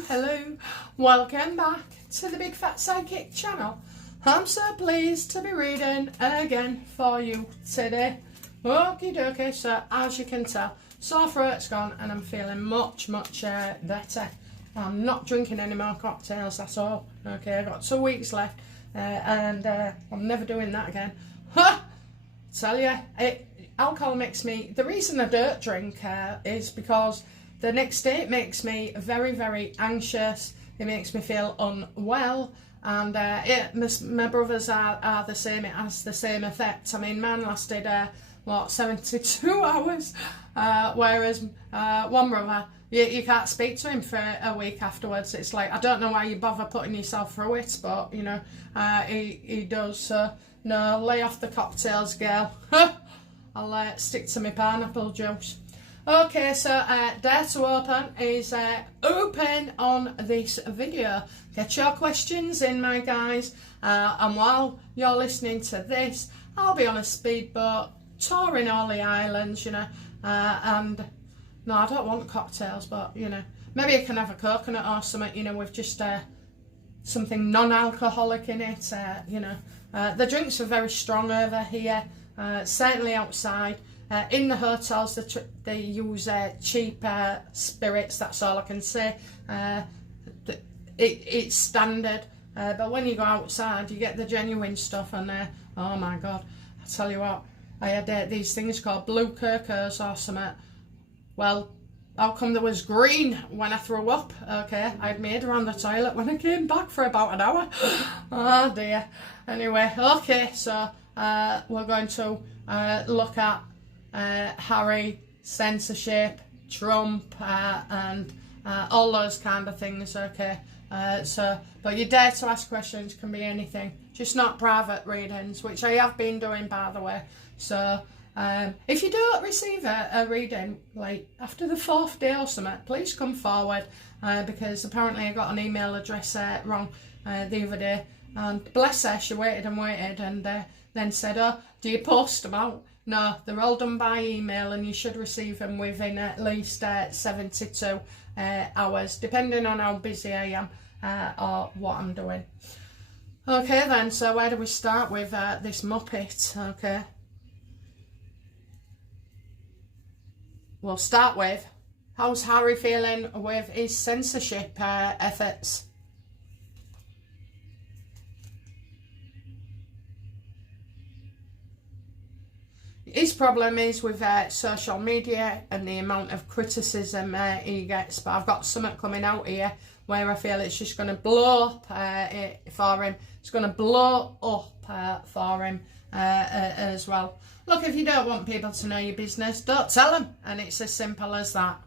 Hello, welcome back to the Big Fat Sidekick channel. I'm so pleased to be reading again for you today. Okie dokie, so as you can tell, sore throat's gone and I'm feeling much better. I'm not drinking any more cocktails, that's all. Okay, I've got 2 weeks left and I'm never doing that again. Ha! Tell you, alcohol makes me, the reason I don't drink is because the next day it makes me very anxious. It makes me feel unwell, and my brothers are the same. It has the same effect. I mean, mine lasted 72 hours, whereas one brother, you can't speak to him for a week afterwards. It's like, I don't know why you bother putting yourself through it, but you know, he does. So no, lay off the cocktails, girl. I'll stick to my pineapple juice. Okay, so Dare to Open is open on this video. Get your questions in, my guys, and while you're listening to this, I'll be on a speedboat touring all the islands, you know, and no, I don't want cocktails, but you know, maybe I can have a coconut or something, you know, with just something non-alcoholic in it. You know, the drinks are very strong over here, certainly outside. In the hotels, they use cheap spirits, that's all I can say. It's standard, but when you go outside, you get the genuine stuff, and oh my God, I tell you what, I had these things called blue Kirkos or something. Well, how come there was green when I threw up? Okay, I'd made around the toilet when I came back for about an hour. Oh dear. Anyway, okay, so we're going to look at Harry, censorship, Trump, and all those kind of things. Okay, but you dare to ask questions, can be anything, just not private readings, which I have been doing, by the way. So if you don't receive a reading like after the 4th day or something, please come forward, because apparently I got an email address wrong the other day, and bless her, she waited and then said, oh, do you post them out? No, they're all done by email, and you should receive them within at least 72 hours, depending on how busy I am or what I'm doing. Okay then, so where do we start with this Muppet? Okay, we'll start with, how's Harry feeling with his censorship efforts? His problem is with social media and the amount of criticism he gets, but I've got something coming out here where I feel it's just going to blow up for him. It's going to blow up for him as well. Look, if you don't want people to know your business, don't tell them, and it's as simple as that.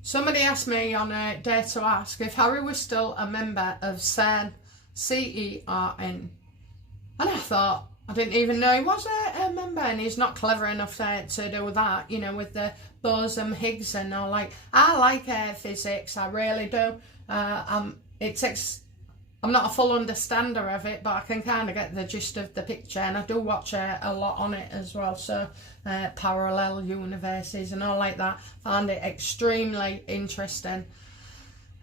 Somebody asked me on Dare to Ask if Harry was still a member of CERN, C-E-R-N. And I thought, I didn't even know he was a member, and he's not clever enough to do that, you know, with the boson Higgs and all. Like, I like physics, I really do. I'm not a full understander of it, but I can kind of get the gist of the picture, and I do watch a lot on it as well. So parallel universes and all like that, find it extremely interesting,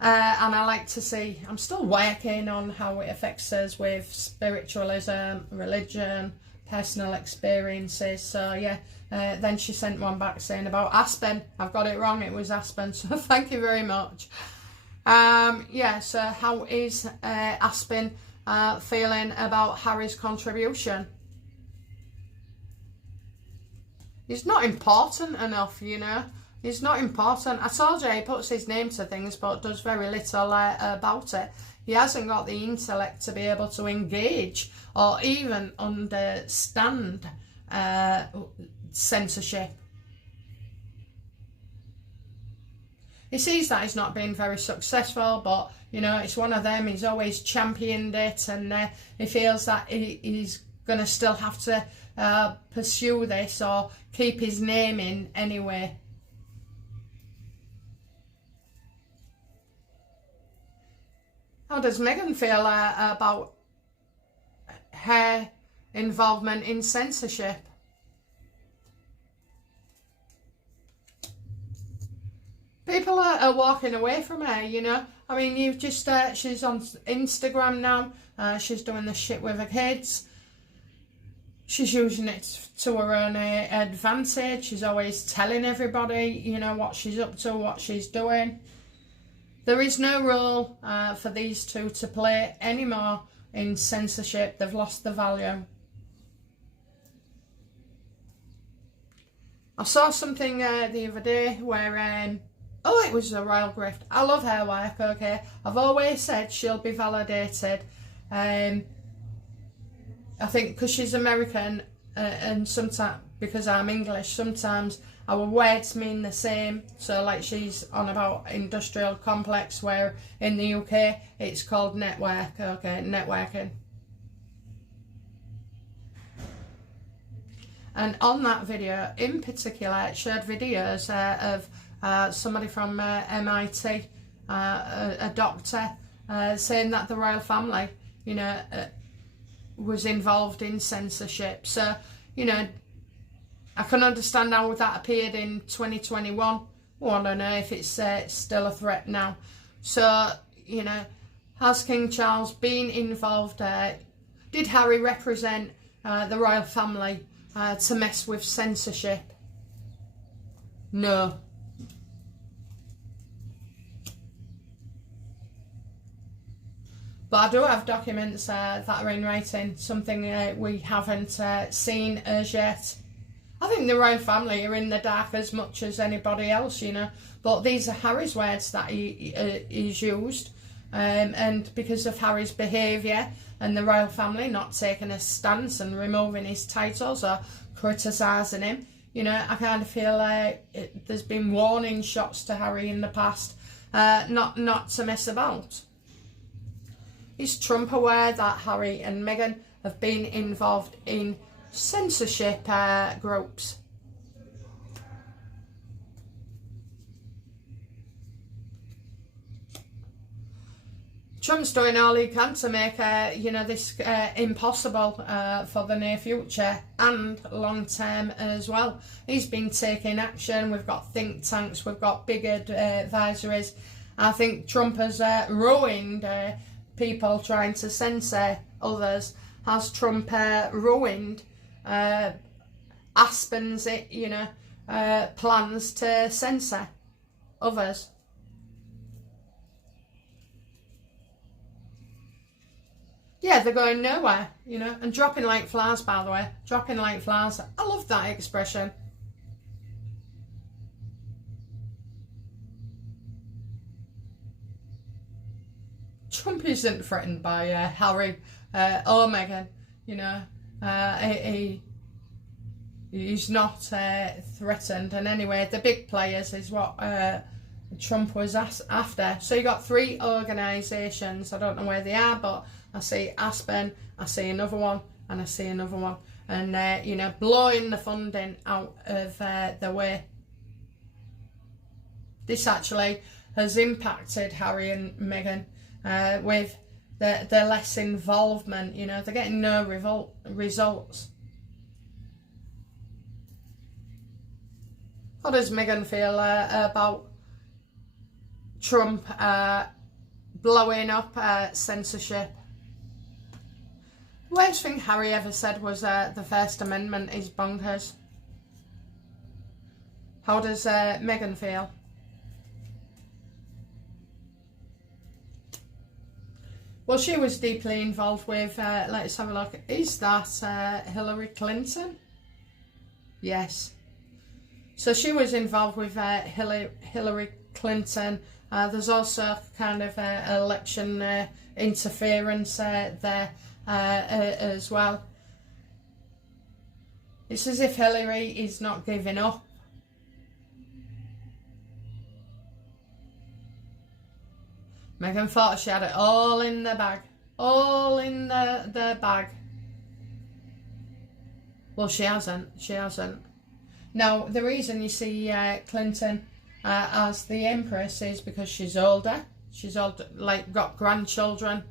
and I like to see, I'm still working on how it affects us with spiritualism, religion, personal experiences. So yeah, then she sent one back saying about Aspen. I've got it wrong, it was Aspen, so thank you very much. Yeah, so how is Aspen feeling about Harry's contribution? He's not important enough, you know. He's not important. I told you he puts his name to things but does very little about it. He hasn't got the intellect to be able to engage or even understand censorship. He sees that he's not been very successful, but you know, it's one of them. He's always championed it, and he feels that he's going to still have to pursue this or keep his name in anyway. How does Meghan feel about her involvement in censorship? people are walking away from her, you know. I mean, you've just, she's on Instagram now. She's doing this shit with her kids. She's using it to her own advantage. She's always telling everybody, you know, what she's up to, what she's doing. There is no role for these two to play anymore in censorship. They've lost the value. I saw something the other day where, oh, it was a royal grift. I love her work, okay. I've always said she'll be validated. I think because she's American and sometimes because I'm English, sometimes our words mean the same. So like she's on about industrial complex, where in the UK it's called network, okay, networking. And on that video in particular, it showed videos of somebody from MIT, a doctor, saying that the royal family, you know, was involved in censorship. So, you know, I can understand how that appeared in 2021. Well, I don't know if it's still a threat now. So, you know, has King Charles been involved? Did Harry represent the royal family to mess with censorship? No. But I do have documents that are in writing, something we haven't seen as yet. I think the royal family are in the dark as much as anybody else, you know. But these are Harry's words that he's used. And because of Harry's behaviour and the royal family not taking a stance and removing his titles or criticising him, you know, I kind of feel like there's been warning shots to Harry in the past, not to mess about. Is Trump aware that Harry and Meghan have been involved in censorship groups? Trump's doing all he can to make, you know, this impossible for the near future and long term as well. He's been taking action. We've got think tanks. We've got big advisories. I think Trump has ruined people trying to censor others. Has Trump ruined Aspen's, you know, plans to censor others? Yeah, they're going nowhere, you know, and dropping like flies, by the way. Dropping like flies. I love that expression. Trump isn't threatened by Harry or Meghan, you know. He's not threatened. And anyway, the big players is what Trump was after. So you got 3 organisations. I don't know where they are, but I see Aspen, I see another one, and I see another one. And, you know, blowing the funding out of the way. This actually has impacted Harry and Meghan with the less involvement. You know, they're getting no results. How does Meghan feel about Trump blowing up censorship? The worst thing Harry ever said was the First Amendment is bonkers. How does Meghan feel? Well, she was deeply involved with, let's have a look, is that Hillary Clinton? Yes. So she was involved with Hillary Clinton. There's also kind of election interference there as well. It's as if Hillary is not giving up. Meghan thought she had it all in the bag. All in the bag. Well, she hasn't. She hasn't. Now, the reason you see Clinton as the Empress is because she's older. She's old, like got grandchildren.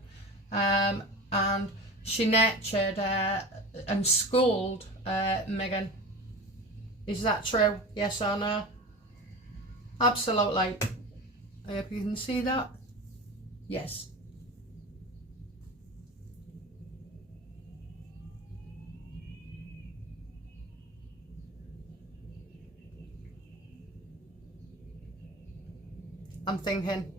And she nurtured and schooled Meghan. Is that true? Yes or no? Absolutely. I hope you can see that. Yes. I'm thinking.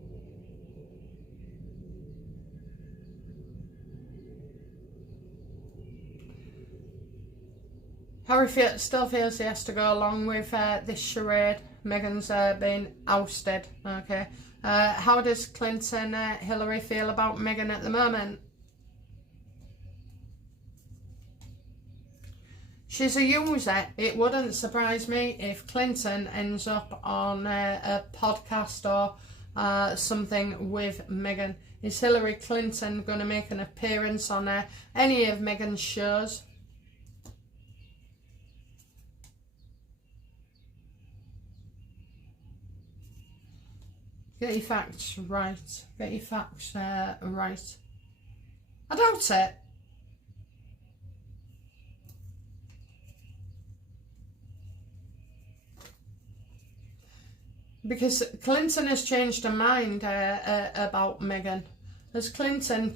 Harry still feels he has to go along with this charade. Meghan's been ousted. Okay. How does Clinton, Hillary feel about Meghan at the moment? She's a user. It wouldn't surprise me if Clinton ends up on a podcast or something with Meghan. Is Hillary Clinton going to make an appearance on any of Meghan's shows? Get your facts right. Get your facts right. I doubt it. Because Clinton has changed her mind about Meghan. Is Clinton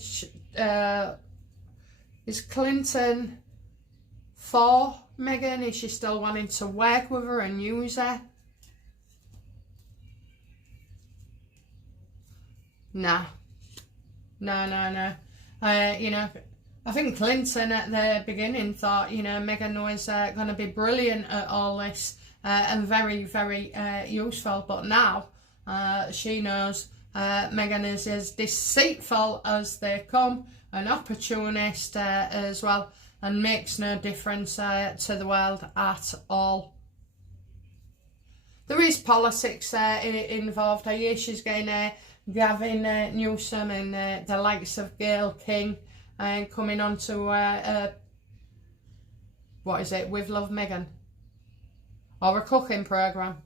for Meghan? Is she still wanting to work with her and use her? Nah. No. You know, I think Clinton at the beginning thought, you know, Meghan was going to be brilliant at all this and very, very useful. But now she knows Meghan is as deceitful as they come, an opportunist as well, and makes no difference to the world at all. There is politics involved. I hear she's getting Gavin Newsom and the likes of Gayle King coming on to what is it, With Love Meghan, or a cooking programme.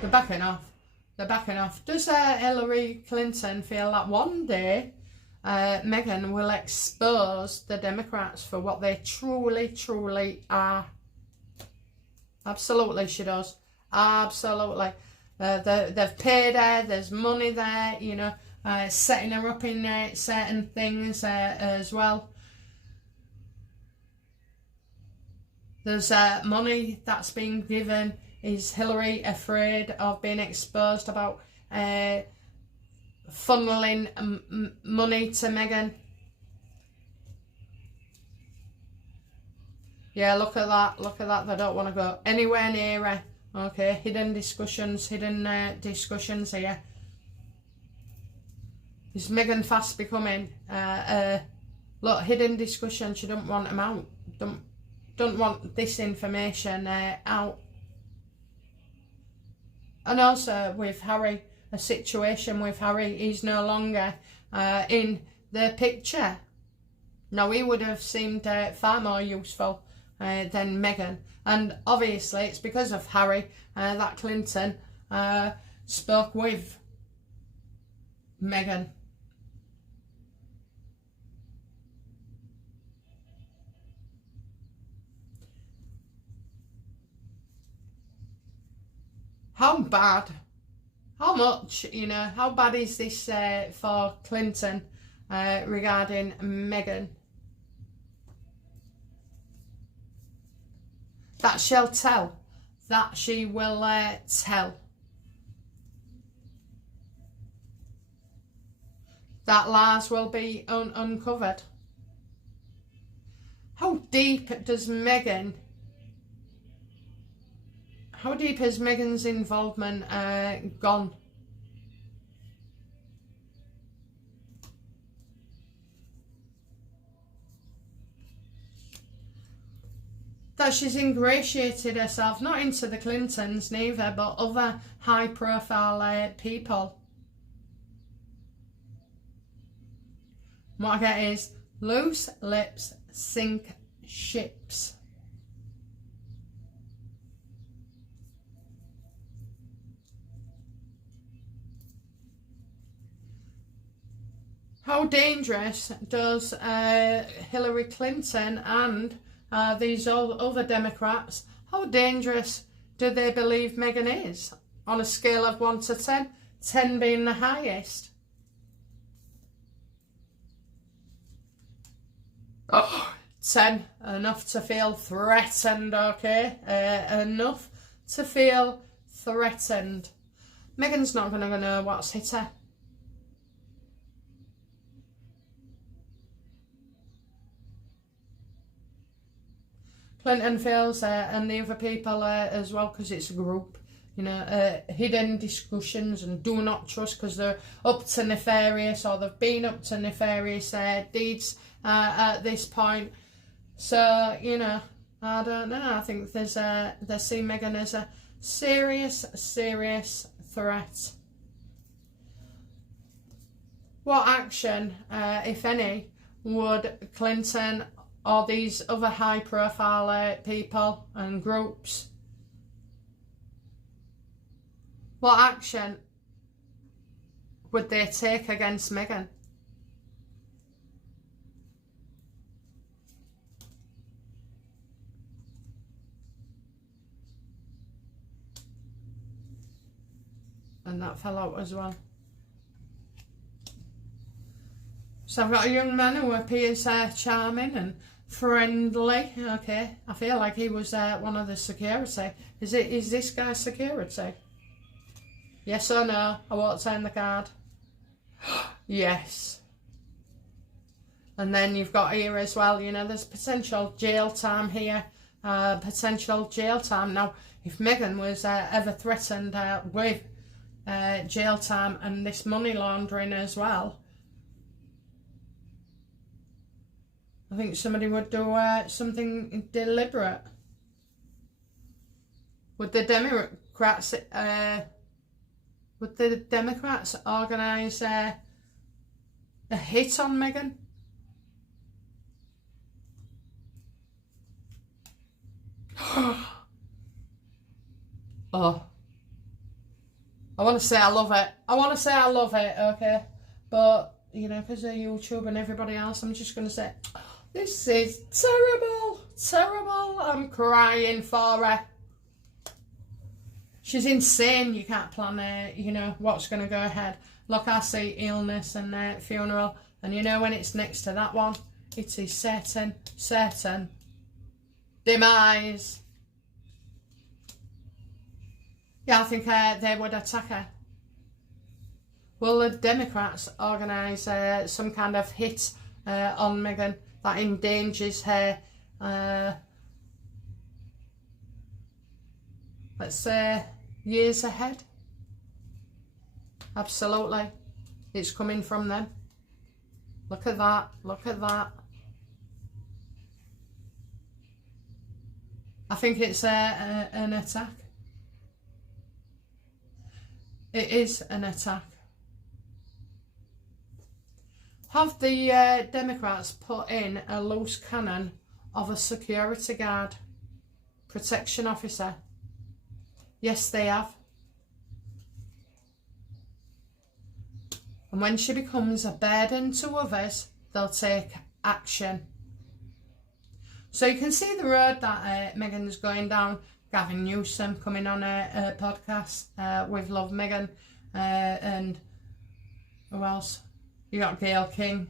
They're backing off. Does Hillary Clinton feel that one day Meghan will expose the Democrats for what they truly are? Absolutely she does. Absolutely. They've paid her, there's money there, you know, setting her up in certain things as well. There's money that's been given. Is Hillary afraid of being exposed about funneling money to Meghan? Yeah, look at that. They don't want to go anywhere near her. Okay, hidden discussions here. Is Meghan fast becoming look, hidden discussions? You don't want them out. Don't want this information out. And also with Harry, a situation with Harry, he's no longer in the picture. Now, he would have seemed far more useful than Meghan. And obviously it's because of Harry that Clinton spoke with Meghan. How bad? How much, you know, how bad is this for Clinton regarding Meghan? That she'll tell. That she will tell. That lies will be uncovered. How deep does Meghan... How deep has Meghan's involvement gone? That she's ingratiated herself, not into the Clintons neither, but other high profile people. What I get is loose lips sink ships. How dangerous does Hillary Clinton and these other Democrats How dangerous do they believe Meghan is? On a scale of 1 to 10, 10 being the highest. Oh, 10, enough to feel threatened, okay? Enough to feel threatened. Meghan's not going to know what's hit her. Clinton feels, and the other people as well, because it's a group, you know, hidden discussions and do not trust because they're up to nefarious, or they've been up to nefarious deeds at this point. So, you know, I don't know. I think they see Meghan as a serious threat. What action, if any, would Clinton or these other high-profile people and groups, what action would they take against Meghan? And that fell out as well. So I've got a young man who appears charming and friendly. Okay, I feel like he was one of the security. Is this guy security? Yes or no? I won't sign the card. Yes. And then you've got here as well, you know, there's potential jail time here. Potential jail time. Now, if Meghan was ever threatened with jail time and this money laundering as well, I think somebody would do something deliberate. Would the Democrats organise a hit on Meghan? Oh, I want to say I love it. Okay, but you know, because of YouTube and everybody else, I'm just going to say, this is terrible. I'm crying for her. She's insane. You can't plan, you know, what's going to go ahead. Look, I see illness and funeral, and you know when it's next to that one, it is certain demise. Yeah, I think they would attack her. Will the Democrats organise some kind of hit on Meghan that endangers her, let's say, years ahead? Absolutely. It's coming from them. Look at that. I think it's an attack. It is an attack. Have the Democrats put in a loose cannon of a security guard, protection officer? Yes, they have. And when she becomes a burden to others, they'll take action. So you can see the road that Meghan's going down. Gavin Newsom coming on a podcast with Love Meghan, and who else? You got Gayle King.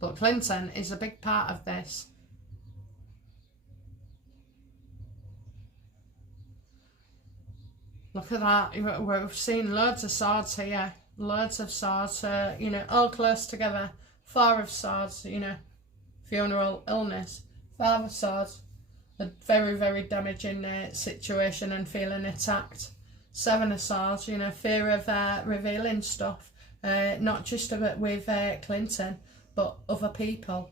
But Clinton is a big part of this. Look at that. We've seen loads of swords here. Loads of swords, you know, all close together. 4 of swords, you know, funeral, illness. 5 of swords. A very damaging situation and feeling attacked. 7 of swords, you know, fear of revealing stuff. Not just of it with Clinton, but other people.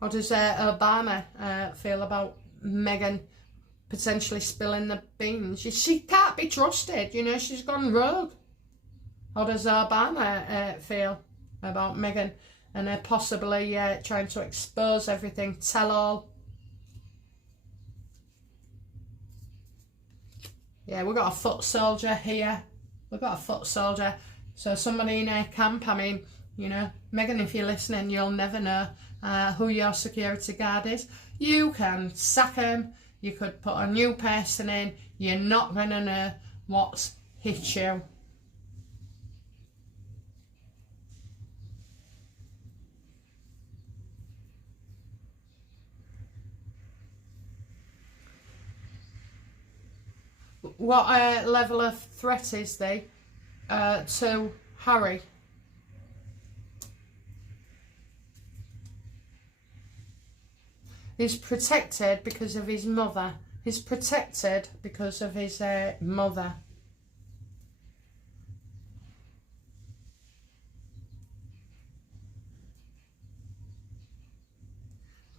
How does Obama feel about Meghan potentially spilling the beans? She can't be trusted, you know, she's gone rogue. How does Obama feel about Meghan and possibly trying to expose everything, tell all? Yeah, we've got a foot soldier here. We've got a foot soldier. So somebody in a camp, I mean, you know, Meghan, if you're listening, you'll never know. who your security guard is. You can sack him. You could put a new person in. You're not going to know what's hit you. What level of threat is they to Harry? He's protected because of his mother. He's protected because of his mother.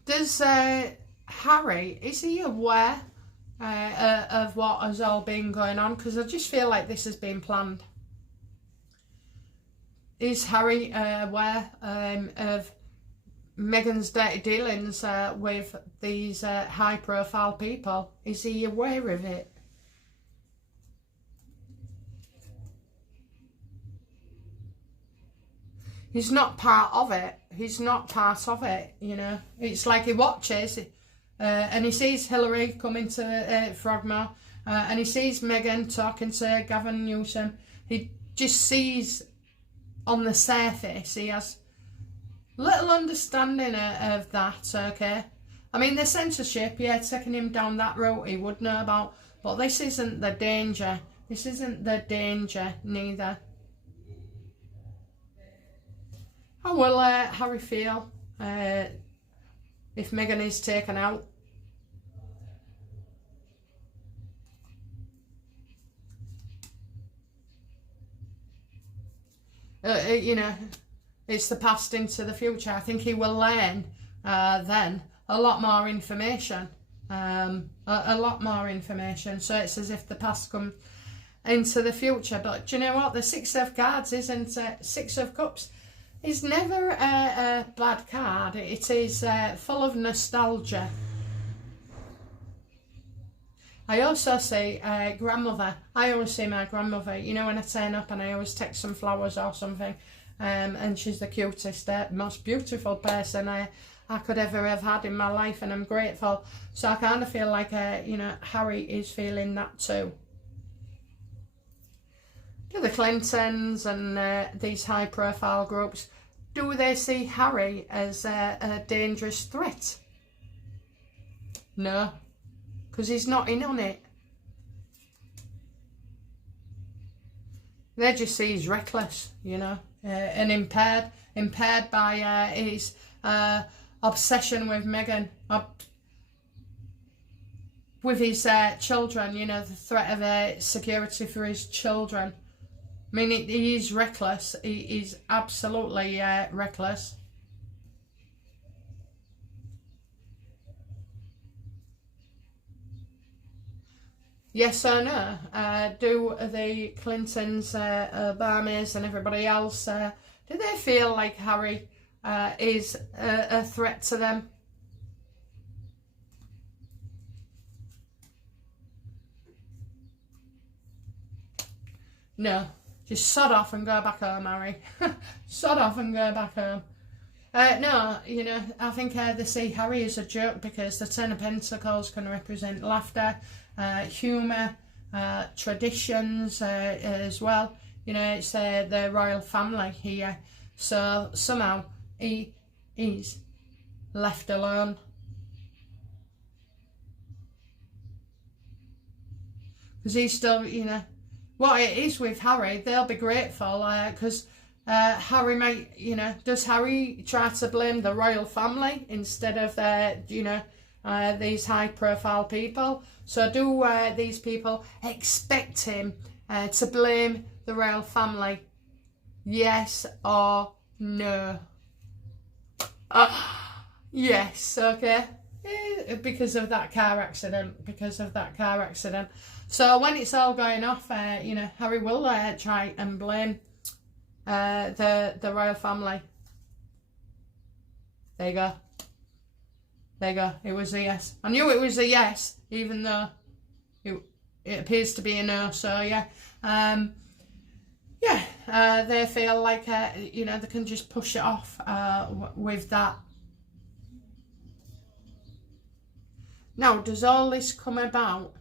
Does Harry, is he aware of what has all been going on? Because I just feel like this has been planned. Is Harry aware of Meghan's dirty dealings with these high profile people? Is he aware of it? He's not part of it. He's not part of it, you know. It's like he watches and he sees Hillary coming to Frogmore and he sees Meghan talking to Gavin Newsom. He just sees on the surface, he has little understanding of that, okay? I mean, the censorship, yeah, taking him down that route he would know about, but this isn't the danger. This isn't the danger, neither. How will Harry feel if Meghan is taken out? You know, it's the past into the future. I think he will learn then a lot more information. A lot more information. So it's as if the past comes into the future. But do you know what? The Six of Cards isn't Six of Cups. It's never a bad card. It is full of nostalgia. I also see grandmother. I always see my grandmother. You know, when I turn up and I always take some flowers or something. And she's the cutest, most beautiful person I could ever have had in my life, and I'm grateful. So I kind of feel like, you know, Harry is feeling that too. Do the Clintons and these high-profile groups, do they see Harry as a dangerous threat? No, because he's not in on it. They just see he's reckless, you know, and impaired by his obsession with Meghan, with his children, you know, the threat of security for his children. I mean, he is reckless. He is absolutely reckless. Yes or no? Do the Clintons, Obamas and everybody else, do they feel like Harry is a threat to them? No. Just sod off and go back home, Harry. Sod off and go back home. No, you know, I think they see Harry as a joke because the Ten of Pentacles can represent laughter, humour, traditions as well. You know, it's the royal family here. So somehow he is left alone. Because he's still, you know, what it is with Harry, they'll be grateful because Harry might, you know, does Harry try to blame the royal family instead of, you know, these high profile people? So do these people expect him to blame the royal family? Yes or no? Yes, okay. Because of that car accident. Because of that car accident. So when it's all going off, you know, Harry will try and blame the royal family. There you go. There you go. It was a yes. I knew it was a yes, even though it appears to be a no. So yeah, yeah. They feel like you know, they can just push it off with that Now, does all this come about,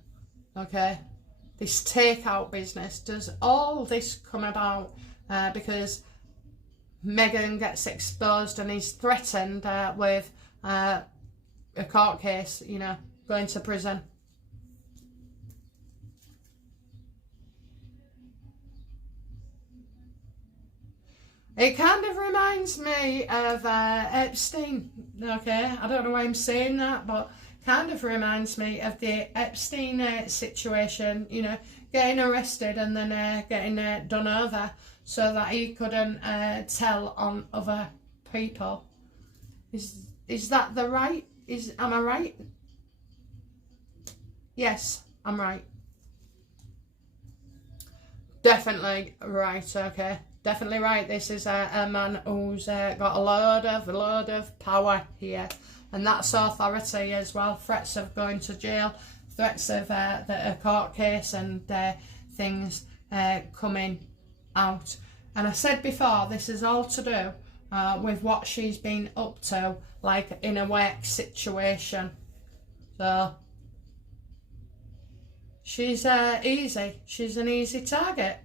okay, this takeout business, does all this come about because Meghan gets exposed and is threatened with a court case, you know, going to prison? It kind of reminds me of Epstein, okay? I don't know why I'm saying that, but kind of reminds me of the Epstein situation, you know, getting arrested and then getting done over so that he couldn't tell on other people. Is that the right? Am I right? Yes, I'm right. Definitely right, okay. Definitely right. This is a man who's got a load of power here, and that's authority as well. Threats of going to jail, threats of a court case, and things coming out. And I said before, this is all to do with what she's been up to, like in a work situation. So she's easy. She's an easy target.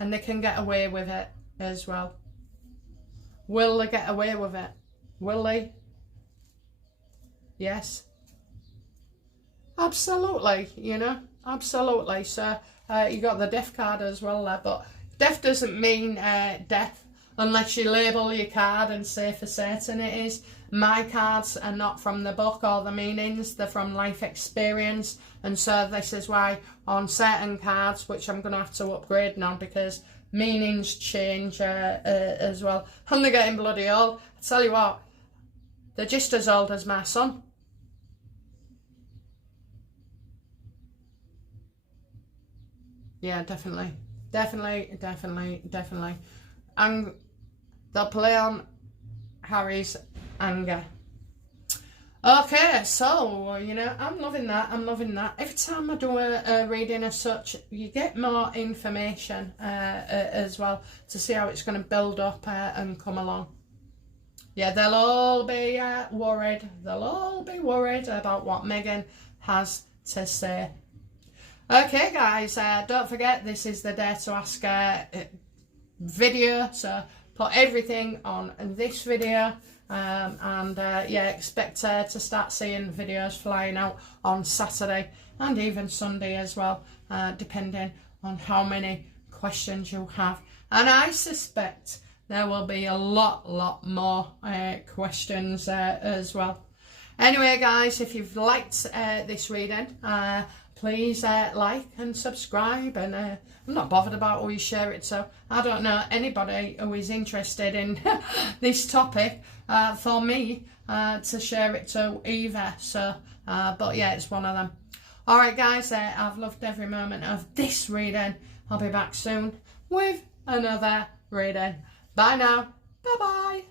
And they can get away with it as well. Will they get away with it? Will they? Yes. Absolutely, you know. Absolutely. So you got the death card as well there. But death doesn't mean death unless you label your card and say for certain it is. My cards are not from the book or the meanings. They're from life experience. And so this is why on certain cards, which I'm going to have to upgrade now because meanings change as well. And they're getting bloody old. I tell you what, they're just as old as my son. Yeah, definitely. Definitely. And they'll play on Harry's anger. Okay, so, you know, I'm loving that. Every time I do a reading as such, you get more information as well to see how it's going to build up and come along. Yeah, they'll all be worried. They'll all be worried about what Meghan has to say. Okay, guys, don't forget, this is the Dare to Ask video, so put everything on this video. Yeah, expect to start seeing videos flying out on Saturday and even Sunday as well, depending on how many questions you have. And I suspect there will be a lot more questions as well. Anyway, guys, if you've liked this reading, please like and subscribe, and I'm not bothered about who you share it to. I don't know anybody who is interested in this topic for me to share it to either, so but yeah, it's one of them. Alright guys, I've loved every moment of this reading. I'll be back soon with another reading. Bye now. Bye bye.